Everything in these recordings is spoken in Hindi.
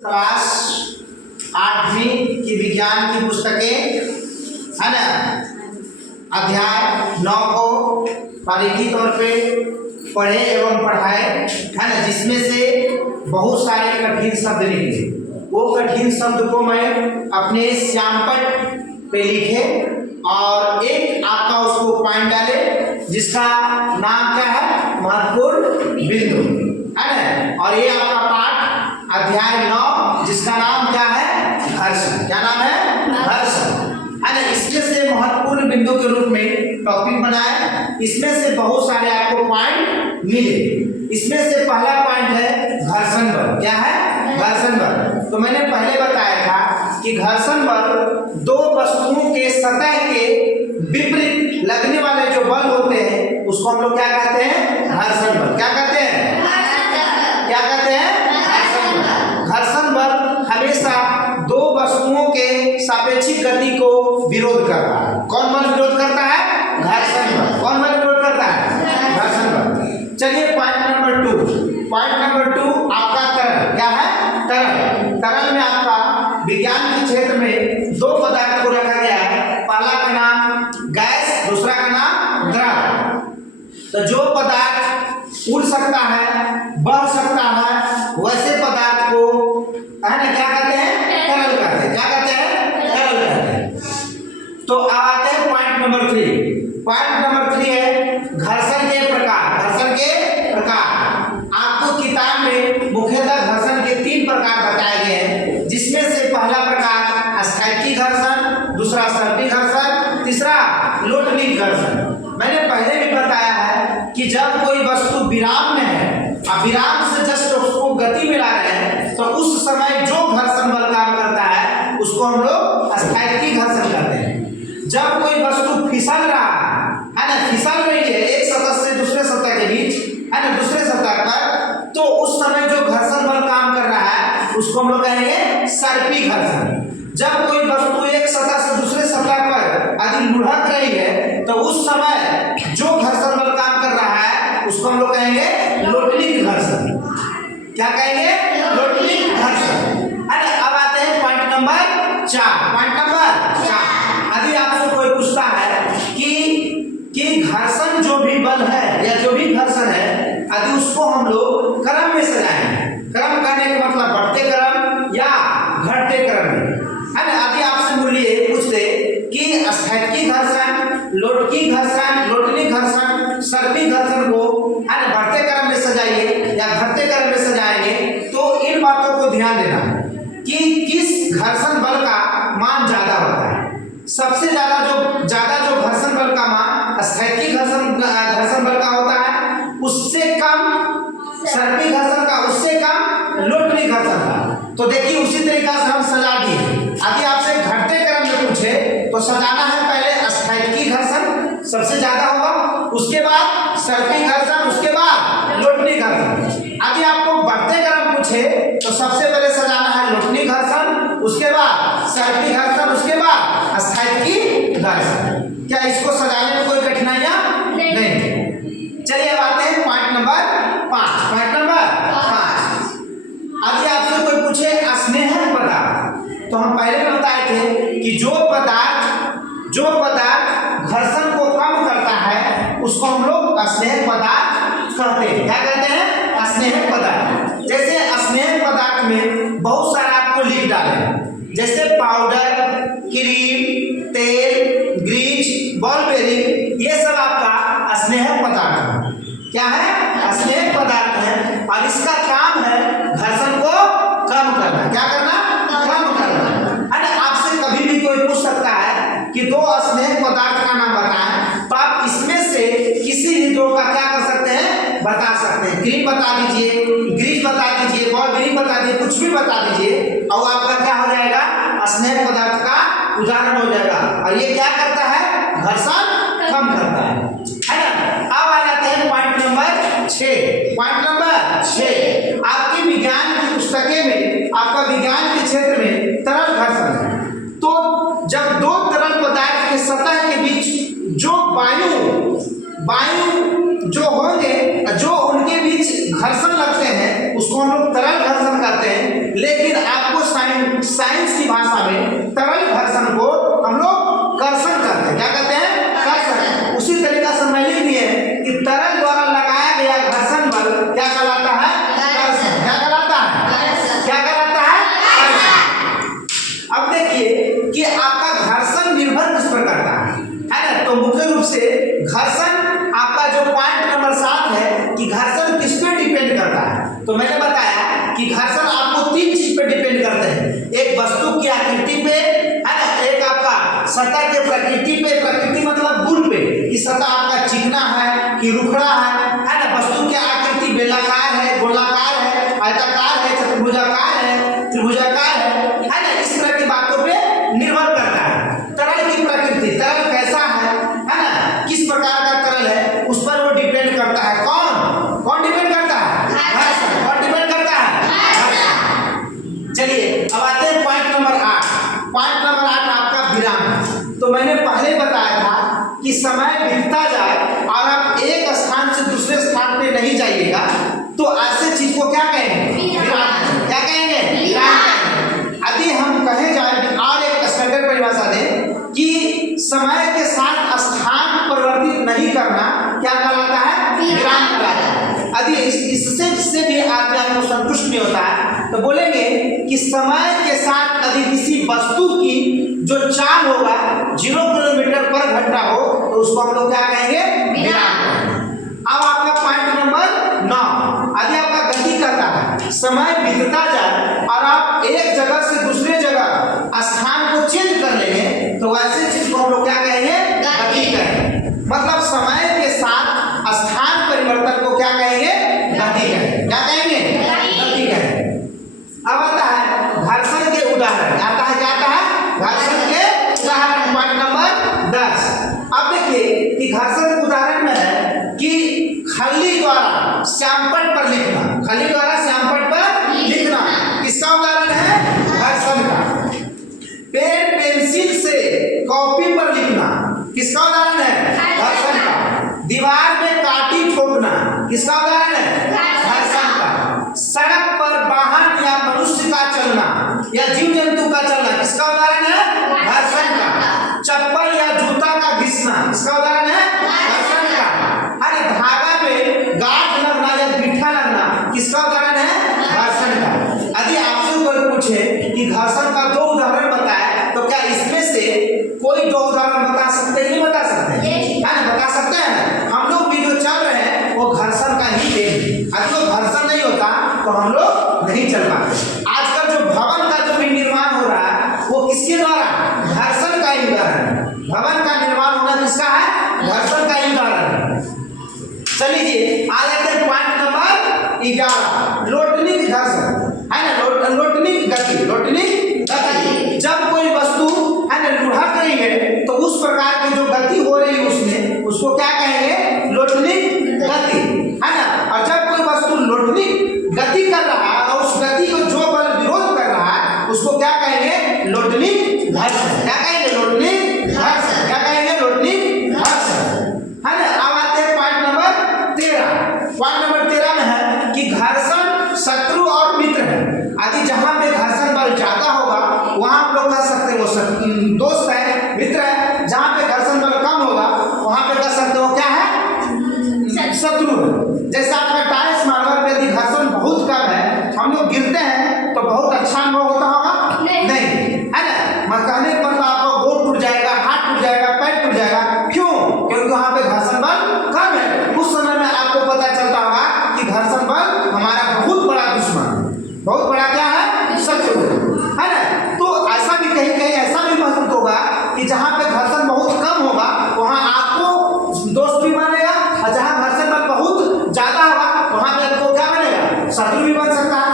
क्लास 8वीं की विज्ञान की पुस्तकें है ना, अध्याय 9 को बारीकी तौर पे पढ़े एवं पढ़ाए है ना, जिसमें से बहुत सारे कठिन शब्द लिखे। वो कठिन शब्द को मैं अपने श्यामपट पे लिखे और एक आपका उसको पॉइंट डाले जिसका नाम क्या है, महत्वपूर्ण बिंदु है ना। और ये आपका पाठ अध्याय 9 जिसका नाम क्या है, घर्षण। क्या नाम है, घर्षण है ना। इसमें से महत्वपूर्ण बिंदु के रूप में टॉपिक बनाया। इसमें से बहुत सारे आपको पॉइंट मिले। इसमें से पहला पॉइंट है घर्षण बल। क्या है, घर्षण बल। तो मैंने पहले बताया था कि घर्षण बल दो वस्तुओं के सतह के विपरीत लगने वाले जो बल होते हैं उसको हम लोग क्या कहते हैं, घर्षण बल। क्या कहते हैं, क्या कहते हैं, घर्षण बल हमेशा दो वस्तुओं के सापेक्षिक गति को विरोध करता है। कौन बल विरोध करता है, घर्षण बल। कौन बल विरोध करता है, घर्षण बल। चलिए पॉइंट नंबर 2। पॉइंट नंबर 2 आपका तरल। क्या है, तरल। तरल में आपका विज्ञान के क्षेत्र में दो पदार्थ को रखा गया है। पहला का नाम गैस, दूसरा का नाम द्रव। तो जो पदार्थ उड़ सकता है, बह सकता है, वैसे पदार्थ को है ना क्या कहते हैं, तरल कहते हैं। क्या कहते हैं, तरल कहते हैं। तो अब आते हैं पॉइंट नंबर 3। पॉइंट नंबर 3 है घर्षण के प्रकार। घर्षण के प्रकार आपको किताब में मुख्यतः घर्षण के 3 प्रकार बताए गए हैं, जिसमें से पहला प्रकार स्थायिकी घर्षण, दूसरा सर्पी घर्षण, तीसरा लोटनिक घर्षण। मैंने पहले भी बताया है कि जब कोई वस्तु विराम में है, विराम से जस्ट उसको गति में ला रहे हैं, तो उस समय जो घर्षण बल काम करता है उसको हम लोग स्थायिकी घर्षण करते हैं। जब कोई वस्तु फिसल रहा है ना, फिसल रही है एक सतह से दूसरे सतह के बीच है ना, दूसरे सतह पर, तो उस समय जो घर्षण बल काम कर रहा है उसको हम लोग कहेंगे सर्पी घर्षण। जब कोई वस्तु एक सतह से दूसरे सतह पर यदि लुढ़क रही है तो उस समय जो घर्षण बल काम कर रहा है उसको हम लोग कहेंगे लोटनिक घर्षण। क्या कहेंगे, लोटनिक घर्षण है ना। अब आते हैं पॉइंट नंबर 4। पॉइंट नंबर 4 यदि आपसे कोई पूछता है कि घर्षण जो भी बल है या जो भी घर्षण है यदि उसको हम लोग क्रम में सजाएंगे। क्रम करने का मतलब बढ़ते क्रम या घटते क्रम में है ना। यदि आपसे बोलिए पूछते कि स्थायिकी घर्षण, लोटकी घर्षण, लोटनिक घर्षण, सर्पी घर्षण को है ना बढ़ते क्रम में सजाइए या घटते क्रम में सजाएंगे, तो इन बातों को ध्यान देना कि किस घर्षण बल का मान ज्यादा होता है। सबसे ज्यादा जो घर्षण बल का मान स्थायिकी घर्षण बल का होता है, उससे कम सर्पी घर्षण का, उससे कम लोटनिक घर्षण का। तो देखिए उसी तरीका से हम सजा दिए। यदि आपसे घटते क्रम में पूछे तो सजाना है पहले स्थायिकी घर्षण सबसे ज्यादा होगा, उसके बाद सर्पी घर्षण, उसके बाद लोटनिक घर्षण। यदि आपको बढ़ते क्रम पूछे तो सबसे पहले सजाना है लोटनिक घर्षण, उसके बाद सर्पी घर्षण, उसके बाद स्थायिकी घर्षण। क्या इसको सजाने में कोई कठिनाइयां नहीं। चलिए अब आते हैं पॉइंट नंबर 5। पॉइंट नंबर 5 यदि आपसे कोई पूछे स्नेहक पदार्थ, तो हम पहले भी बताए थे कि जो पदार्थ घर्षण को कम करता है उसको हम लोग स्नेहक पदार्थ कहते हैं। क्या कहते हैं, स्नेहक पदार्थ। जैसे स्नेहक पदार्थ में बहुत सारा आपको लिख डाले, जैसे पाउडर, क्रीम, तेल, ग्रीज, बॉल बेरिंग, ये सब आपका स्नेहक पदार्थ है। क्या है, स्नेहक पदार्थ है और इसका काम है घर्षण को कम करना। क्या करना, कम करना है ना। आपसे कभी भी कोई पूछ सकता है कि दो स्नेहक पदार्थ का नाम बताएं, तो आप इसमें से किसी भी दो का क्या कर सकते हैं, बता सकते हैं। क्रीम बता दीजिए, ग्रीज बता दीजिए, बॉल बेरिंग बता दीजिए, कुछ भी बता दीजिए और आपका क्या हो जाएगा, स्नेहक पदार्थ का उदाहरण हो जाएगा। और ये क्या करता है, घर्षण कम करता है ना। अब आ जाते हैं पॉइंट नंबर 6। पॉइंट नंबर 6 आपकी विज्ञान की पुस्तकें में, आपका विज्ञान के क्षेत्र में तरल घर्षण है। तो जब दो तरल पदार्थ के सतह के बीच जो वायु जो होंगे, जो उनके बीच घर्षण लगते हैं उसको हम लोग तरल घर्षण कहते हैं। लेकिन साइंस की भाषा में तरल घर्षण को हम लोग कर्षण कहते हैं। क्या कहते हैं? कर्षण। उसी तरीका से मैं लिख दिए कि तरल द्वारा लगाया गया घर्षण बल क्या कहलाता है? कर्षण। क्या कहलाता है? क्या कहलाता है? कर्षण। अब देखिए कि आपका घर्षण निर्भर किस पर करता है ना? तो मुख्य रूप से घर्षण आपका जो पॉइंट नंबर 7 है कि घर्षण किस पे डिपेंड करता है। तो मैंने बताया कि घर्षण आपको 3 चीज पे डिपेंड करते हैं। एक वस्तु की आकृति पे है ना, एक आपका सतह के प्रकृति पे, प्रकृति मतलब गुण पे कि सतह आपका चिकना है कि रुखड़ा है ना, वस्तु की आकृति बेलाकार है, गोलाकार है, आयताकार है, चतुर्भुजाकार है, त्रिभुजाकार है ना, इस तरह की बातों पे निर्भर करता है। तरल की प्रकृति, तरल कैसा है ना, किस प्रकार का तरल है, उस पर वो डिपेंड करता है। कौन डिपेंड करता है? घर्षण। कौन डिपेंड करता है? घर्षण। चलिए अब आते हैं पॉइंट नंबर 8। पॉइंट नंबर 8 आपका विराम। तो मैंने पहले बताया था कि समय बीतता जाए और आप एक स्थान से दूसरे स्थान पे नहीं जाइएगा तो ऐसे चीज को क्या कहेंगे? विराम। क्या कहेंगे? विराम कहेंगे। यदि हम कहे जाए और एक स्टैंडर्ड परिभाषा दें कि समय के साथ स्थान परिवर्तित नहीं करना क्या कहलाता है? विराम कहलाता है। यदि इससे भी आपको संतुष्ट नहीं होता है तो बोलेंगे कि समय के साथ यदि किसी वस्तु की जो चाल होगा 0 किलोमीटर पर घंटा हो तो उसको हम लोग क्या कहेंगे? विराम। अब आपका पॉइंट नंबर 9, यदि आपका गति करता है, समय बीतता जाए और आप एक जगह से दूसरे जगह स्थान को चेंज कर लेंगे तो वैसे चीज को हम लोग क्या कहेंगे? गति कहेंगे। मतलब समय के साथ स्थान परिवर्तन को क्या कहेंगे? गति कहेंगे। क्या कहेंगे? गति कहेंगे। अब आता है घर्षण के उदाहरण। आता है क्या? आता है घर्षण के उदाहरण। Point number 10। अब देखिए कि घर्षण के उदाहरण में है कि खली द्वारा श्यामपट्ट पर लिखना। खली द्वारा श्यामपट्ट पर लिखना किसका उदाहरण है? घर्षण का। पेन पेंसिल से कॉपी पर लिखना किसका उदाहरण है? घर्षण का। दीवार में काटी ठोकना किसका उदाहरण है? घर्षण का। सड़क पर वाहन या मनुष्य का चलना या जीव जंतु का चलना किसका उदाहरण है? घर्षण का। चप्पल या जूता का घिसना किसका उदाहरण है? घर्षण का। अरे धागा में गांठ लगना या बिठा लगना किसका उदाहरण है? घर्षण का। यदि आपसे कोई पूछे कि घर्षण का 2 उदाहरण बताए तो क्या इसमें से कोई 2 उदाहरण बता सकते हैं? नहीं बता सकते है ना? बता सकते हैं। हम लोग भी जो चल रहे हैं वो घर्षण का ही देन। अगर घर्षण नहीं होता तो हम लोग नहीं चल पाते। आजकल जो भवन का जो भी निर्माण हो रहा है वो किसके द्वारा? घर्षण का ही उदाहरण है। भवन का निर्माण होना किसका है? घर्षण का ही उदाहरण है। चलिए आ जाते हैं पॉइंट नंबर 11, लोटनिक घर्षण है ना, लोटनिक गति। लोटनिक गति जब कोई वस्तु है ना लुढ़क रही है तो उस प्रकार की जो गति हो रही है उसमें उसको क्या कहेंगे? लोटनिक गति है ना। और जब कोई वस्तु लोटनिक गति कर रहा है और उस गति को जो बल विरोध कर रहा है उसको क्या कहेंगे? लोटनिक घर्षण। क्या कहेंगे? लोटनिक घर्षण। क्या कहेंगे? लोटनिक घर्षण है ना। अब आते हैं पॉइंट नंबर 13। पॉइंट नंबर 13 में है कि घर्षण शत्रु और मित्र है। यदि जहां पे घर्षण बल ज्यादा होगा वहां आप लोग कह सकते हैं वो दोस्त है, मित्र है। जहां पे घर्षण बल कम होगा वहां पे कह सकते हो क्या है? शत्रु है। जैसे आपका टाइल्स मार्बल पे यदि घर्षण बहुत कम है, हम लोग गिरते हैं तो बहुत अच्छा अनुभव होता होगा? नहीं है ना। कहने पर तो आपको गोड़ टूट जाएगा, हाथ टूट जाएगा, पैर टूट जाएगा। क्यों? क्योंकि वहां पे घर्षण बल कम है। उस समय में आपको पता चलता होगा कि घर्षण बल हमारा बहुत बड़ा दुश्मन, बहुत बड़ा क्या है? शत्रु है ना। तो ऐसा भी कहीं कहीं ऐसा भी महसूस होगा कि जहां पे घर्षण बहुत कम होगा वहां आपको दोस्त भी बनेगा और जहां घर्षण बल बहुत ज्यादा होगा वहां पे आपको क्या बनेगा? शत्रु भी बन सकता है।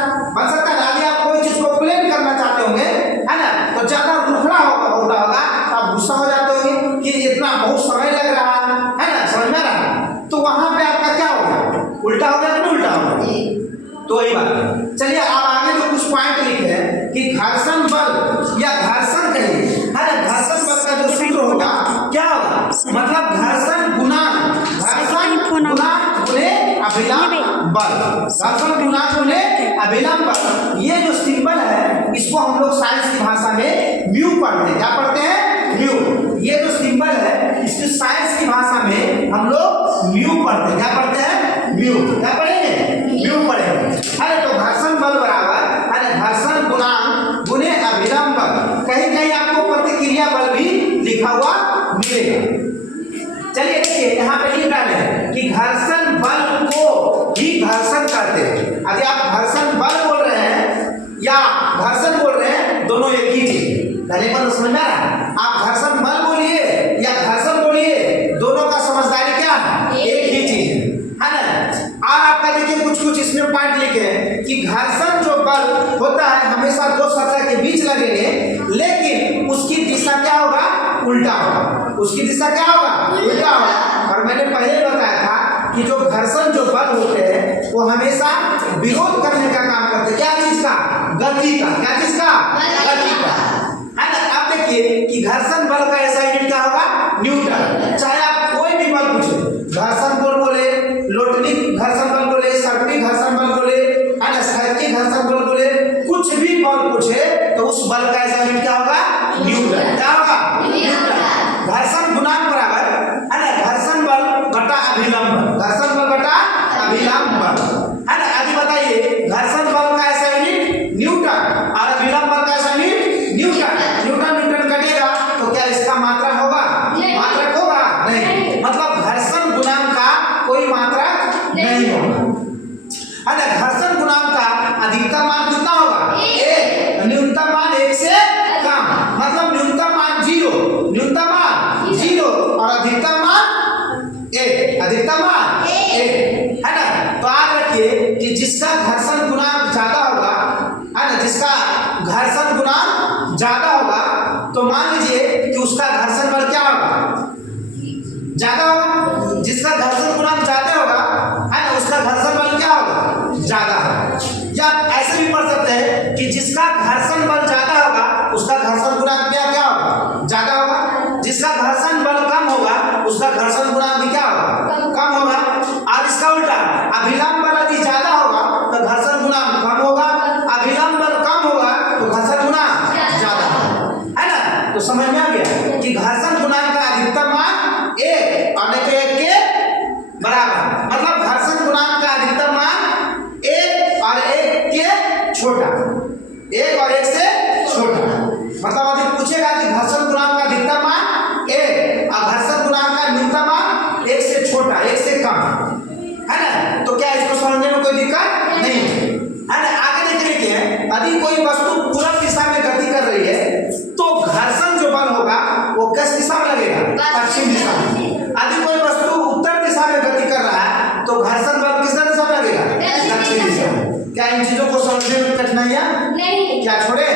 यदि आप कोई चीज को प्लेन करना चाहते होंगे है ना तो ज्यादा रुखड़ा होता होगा आप गुस्सा हो जाते होंगे कि इतना बहुत समय लग रहा है ना, समझ में रहा। तो वहां पे आपका क्या होगा? उल्टा हो गया कि उल्टा होगा? तो वही बात है। चलिए आप आगे जो कुछ पॉइंट लिखे हैं कि घर्षण बल या घर्षण कहिए है ना, घर्षण बल का जो सूत्र होगा क्या होगा? मतलब घर्षण गुणांक, घर्षण गुणांक गुणे अभिलंब बल, घर्षण गुणांक गुणे अभिलंब बल। ये जो सिंबल है इसको हम लोग साइंस की भाषा में म्यू पढ़ते हैं। क्या पढ़ते हैं? म्यू। ये जो सिंबल है इसकी साइंस की भाषा में हम लोग म्यू पढ़ते हैं। क्या पढ़ते हैं? म्यू। क्या पढ़ेंगे? म्यू पढ़ेंगे। अरे तो घर्षण बल बराबर अरे घर्षण गुणांक गुने अभिलंब बल। कहीं कहीं आपको प्रतिक्रिया बल भी लिखा हुआ मिलेगा। चलिए देखिए यहाँ पे लिख डाले कि घर्षण बल को ही घर्षण कहते हैं। यदि आप घर्षण बल बोल रहे हैं या घर्षण बोल रहे हैं, दोनों एक ही चीज है। पहले पर समझ में आ रहा है? आप घर्षण बल बोलिए या घर्षण बोलिए, दोनों का समझदारी क्या है? एक ही चीज है ना। और आपका देखिए कुछ इसमें पॉइंट लिखे हैं कि घर्षण जो बल होता है हमेशा दो सतह के बीच लगेंगे, लेकिन उसकी दिशा क्या होगा? उल्टा होगा। उसकी दिशा क्या होगा? उल्टा होगा। और मैंने पहले बताया था कि जो घर्षण जो बल होते हैं वो हमेशा विरोध करने का काम करते हैं। क्या चीज का? गति का। क्या चीज का? गति का, है ना। आप देखिए कि घर्षण बल का ऐसा यूनिट क्या होगा? न्यूटन। चाहे आप कोई भी बल पूछे, घर्षण बल बोले, लोटनी घर्षण बल बोले, सर्पी घर्षण बल बोले, है ना, स्थैतिक घर्षण बल बोले, कुछ भी बल पूछे तो उस बल का ऐसा यूनिट क्या होगा? न्यूटन। क्या होगा? न्यूटन। घर्षण गुणांक बराबर है ना घर्षण बल बटा अभिलंब बल। घर्षण बल बटा अभिलंब बल, है ना। अभी बताइए घर्षण बल का ऐसा यूनिट न्यूटन और अभिलंब बल का ऐसा यूनिट न्यूटन। न्यूटन न्यूटन कटेगा तो क्या इसका मात्रक होगा? मात्रक होगा? नहीं। मतलब घर्षण गुणांक का कोई मात्रक नहीं होगा, है ना। घर्षण गुणांक का अधिकतम मान कितना होगा? 1। न्यूनतम मान 1 से कम, मतलब न्यूनतम मान 0, न्यूनतम मान 0 और अधिकतम मान 1। अधिकतम मान 1, है ना। तो याद रखिए कि जिसका घर्षण गुणांक ज्यादा होगा, है ना, जिसका घर्षण गुणांक ज्यादा होगा तो मान लीजिए कि उसका घर्षण बल क्या होगा? ज्यादा होगा। जिसका घर्षण गुणांक ज्यादा होगा, है ना, उसका घर्षण बल क्या होगा? ज्यादा होगा। या ऐसे भी पढ़ सकते हैं कि जिसका घर्षण बल ज्यादा होगा उसका घर्षण गुणांक क्या होगा? ज्यादा होगा। जिसका घर्षण बल कम होगा उसका घर्षण गुणांक भी क्या होगा? कम होगा। और इसका उल्टा अभिलंब बल यदि ज्यादा होगा तो घर्षण गुणांक कम होगा, अभिलंब बल कम होगा तो घर्षण गुणांक ज्यादा होगा, है ना। तो समझ में आ गया कि घर्षण गुणांक का अधिकतम मान 1 और नहीं तो 1 के बराबर। मतलब घर्षण गुणांक का अधिकतम मान 1 और 1 के छोटा, 1 और 1 से छोटा। मतलब यदि पूछेगा कि घर्षण गुणांक का अधिकतम मान 1 और घर्षण गुणांक का न्यूनतम मान 1 से छोटा, 1 से कम, है ना। तो क्या इसको समझने में कोई दिक्कत नहीं है ना। आगे देखिए यदि कोई वस्तु पूरब दिशा में गति कर रही है तो घर्षण जो बल होगा वो किस दिशा में लगेगा? पश्चिम दिशा में। यदि कोई वस्तु उत्तर दिशा में गति कर रहा है तो घर्षण बल किस दिशा में लगेगा? दक्षिण दिशा में। क्या इन चीजों को समझने में कठिनाइयां नहीं? क्या छोड़े?